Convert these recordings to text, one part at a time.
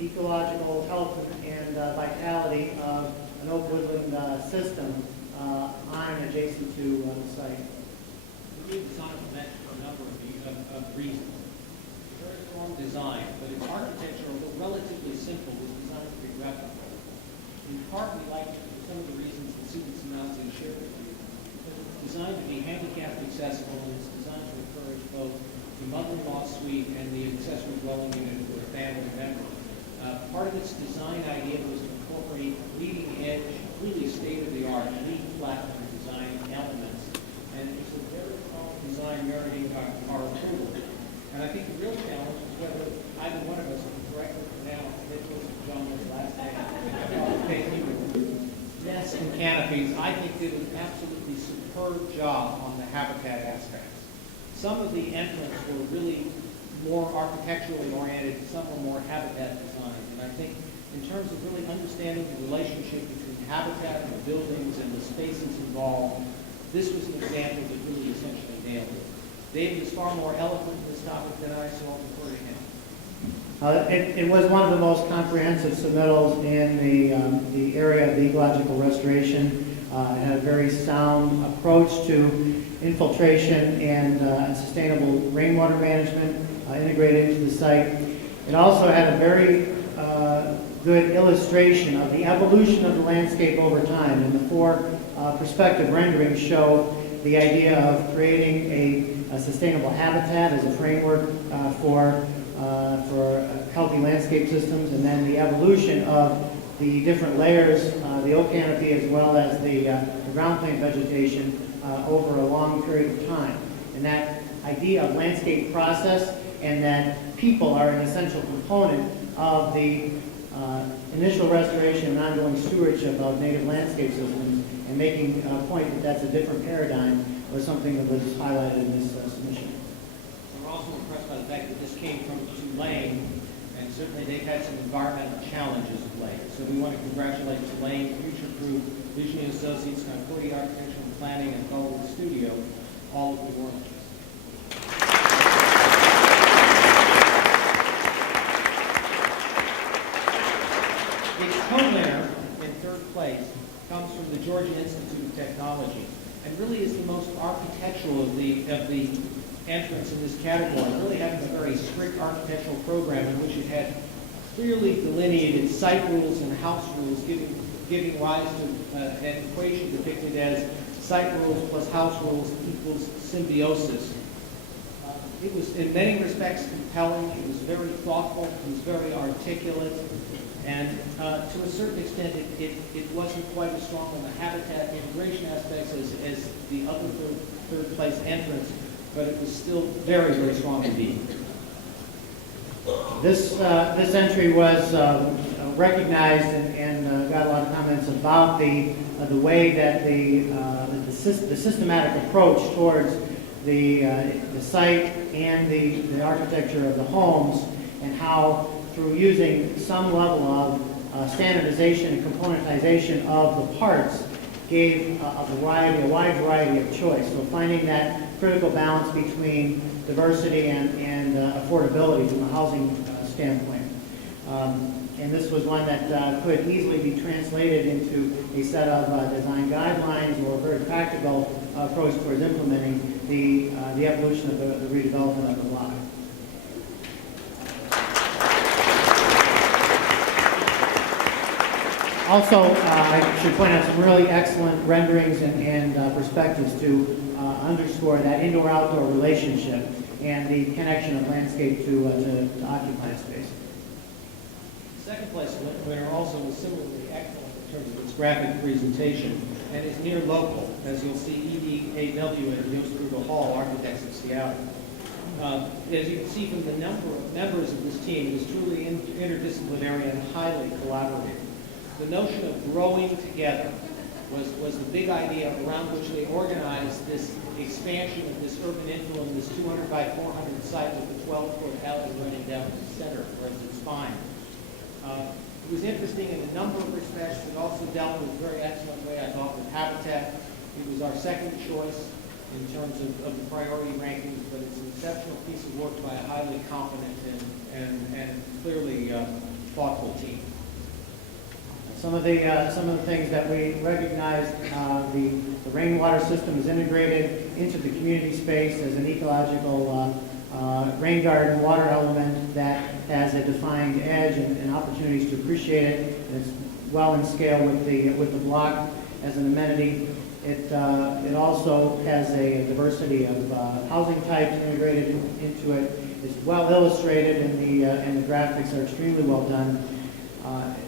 ecological health and vitality of an oak woodland system on and adjacent to the site. The redesign was meant for a number of reasons. Very strong design, but its architecture, although relatively simple, was designed to be replicable. In part, we like some of the reasons that Susan Sinazzi shared with you. It's designed to be handicapped accessible, and it's designed to encourage both the mother-in-law suite and the accessory dwelling unit for a family member. Part of its design idea was to incorporate leading-edge, really state-of-the-art, lead platform design elements, and it's a very strong design meriting our approval. And I think the real challenge is whether either one of us can correctly pronounce Nicholas John's last name. Nests and canopies, I think did an absolutely superb job on the habitat aspects. Some of the entrants were really more architecturally oriented, some were more habitat designed. And I think in terms of really understanding the relationship between habitat and the buildings and the spaces involved, this was an example that really essentially nailed it. David is far more eloquent in this topic than I, so I'll defer to him. It was one of the most comprehensive submittals in the area of the ecological restoration. It had a very sound approach to infiltration and sustainable rainwater management integrated into the site. It also had a very good illustration of the evolution of the landscape over time, and the four perspective renderings show the idea of creating a sustainable habitat as a framework for healthy landscape systems, and then the evolution of the different layers, the oak canopy as well as the ground plant vegetation over a long period of time. And that idea of landscape process and that people are an essential component of the initial restoration and ongoing stewardship of native landscape systems, and making a point that that's a different paradigm was something that was highlighted in this submission. We're also impressed by the fact that this came from Tulane, and certainly they've had some environmental challenges of late. So we want to congratulate Tulane, Future Proof, Visionary Associates, Concordia Architectural Planning, and Golden Studio, all of the world. Its co-winner in third place comes from the Georgia Institute of Technology, and really is the most architectural of the entrants in this category, really having a very strict architectural program in which it had clearly delineated site rules and house rules, giving rise to an equation depicted as site rules plus house rules equals symbiosis. It was in many respects compelling, it was very thoughtful, it was very articulate, and to a certain extent it wasn't quite as strong on the habitat integration aspects as the other third place entrants, but it was still very, very strong indeed. This entry was recognized and got a lot of comments about the way that the systematic approach towards the site and the architecture of the homes, and how through using some level of standardization and componentization of the parts gave a wide variety of choice. So finding that critical balance between diversity and affordability from a housing standpoint. And this was one that could easily be translated into a set of design guidelines or a very practical approach towards implementing the evolution of the redevelopment of the block. Also, I should point out some really excellent renderings and perspectives to underscore that indoor-outdoor relationship and the connection of landscape to occupied space. Second place winner also was similarly excellent in terms of its graphic presentation, and is near local, as you'll see EDAW at Yost Kruger Hall, Architects of Seattle. As you can see from the number of members of this team, it was truly interdisciplinary and highly collaborative. The notion of growing together was the big idea around which they organized this expansion of this urban infill in this 200 by 400 site with the 12-foot alley running down to the center as its spine. It was interesting in a number of respects. It also dealt with a very excellent way, I thought, with habitat. It was our second choice in terms of the priority rankings, but it's an exceptional piece of work by a highly competent and clearly thoughtful team. Some of the things that we recognized, the rainwater system is integrated into the community space as an ecological rain garden water element that has a defined edge and opportunities to appreciate it. And it's well in scale with the block as an amenity. It also has a diversity of housing types integrated into it. It's well illustrated, and the graphics are extremely well done.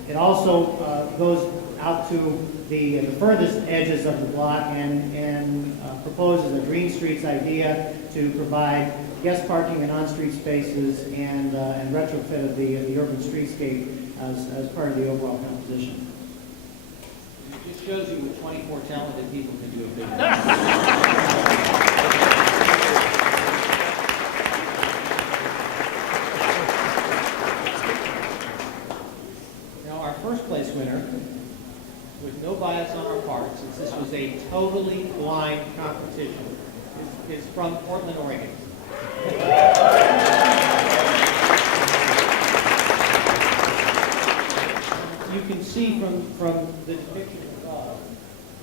It also goes out to the furthest edges of the block and proposes a green streets idea to provide guest parking and on-street spaces and retrofit of the urban streetscape as part of the overall composition. It just shows you what 24 talented people can do a big Now, our first place winner, with no bias on our part, since this was a totally blind competition, is from Portland, Oregon. You can see from the depiction above,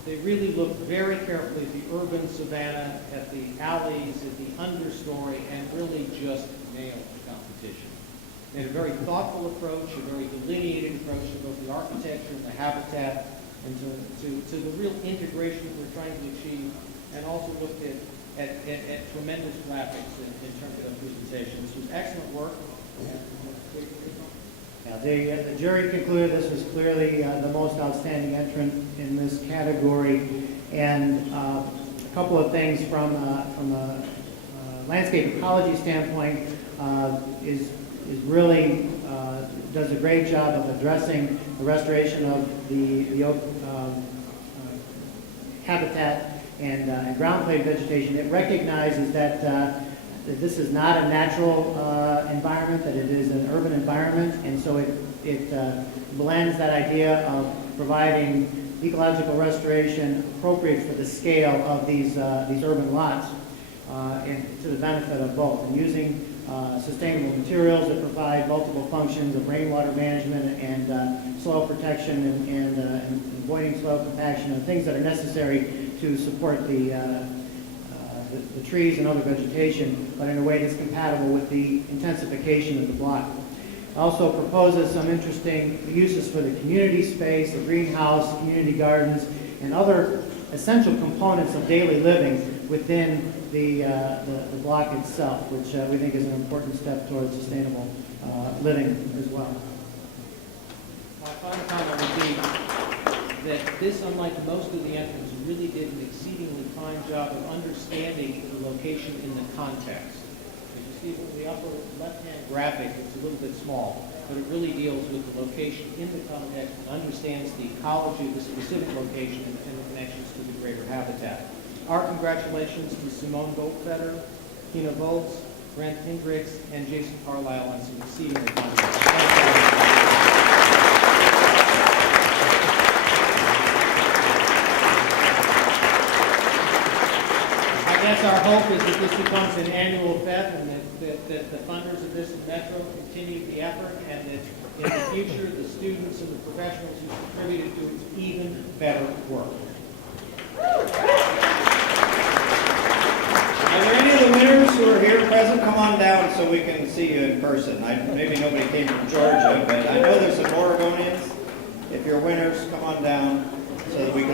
they really look very carefully at the urban savanna, at the alleys, at the understory, and really just nailed the competition. They had a very thoughtful approach, a very delineated approach to both the architecture and the habitat, and to the real integration that we're trying to achieve, and also looked at tremendous graphics in terms of presentations. This was excellent work. Yeah, the jury concluded this was clearly the most outstanding entrant in this category, and a couple of things from a landscape ecology standpoint is really does a great job of addressing the restoration of the oak habitat and ground plate vegetation. It recognizes that this is not a natural environment, that it is an urban environment, and so it blends that idea of providing ecological restoration appropriate for the scale of these urban lots, and to the benefit of both, and using sustainable materials that provide multiple functions of rainwater management and soil protection and avoiding soil compaction, and things that are necessary to support the trees and other vegetation, but in a way that's compatible with the intensification of the block. It also proposes some interesting uses for the community space, the greenhouse, community gardens, and other essential components of daily living within the block itself, which we think is an important step towards sustainable living as well. My final comment would be that this, unlike most of the entrants, really did an exceedingly fine job of understanding the location in the context. As you see in the upper left-hand graphic, it's a little bit small, but it really deals with the location in the context and understands the ecology of the specific location and the connections to the greater habitat. Our congratulations to Simone Goldfeder, Tina Volz, Brent Hendricks, and Jason Carlisle on some exceedingly fine work. I guess our hope is that this becomes an annual event, and that the funders of this in Metro continue the effort, and that in the future the students and the professionals who contributed to it even better work. Are there any of the winners who are here present? Come on down so we can see you in person. Maybe nobody came from Georgia, but I know there's some Oregonians. If you're winners, come on down so that we can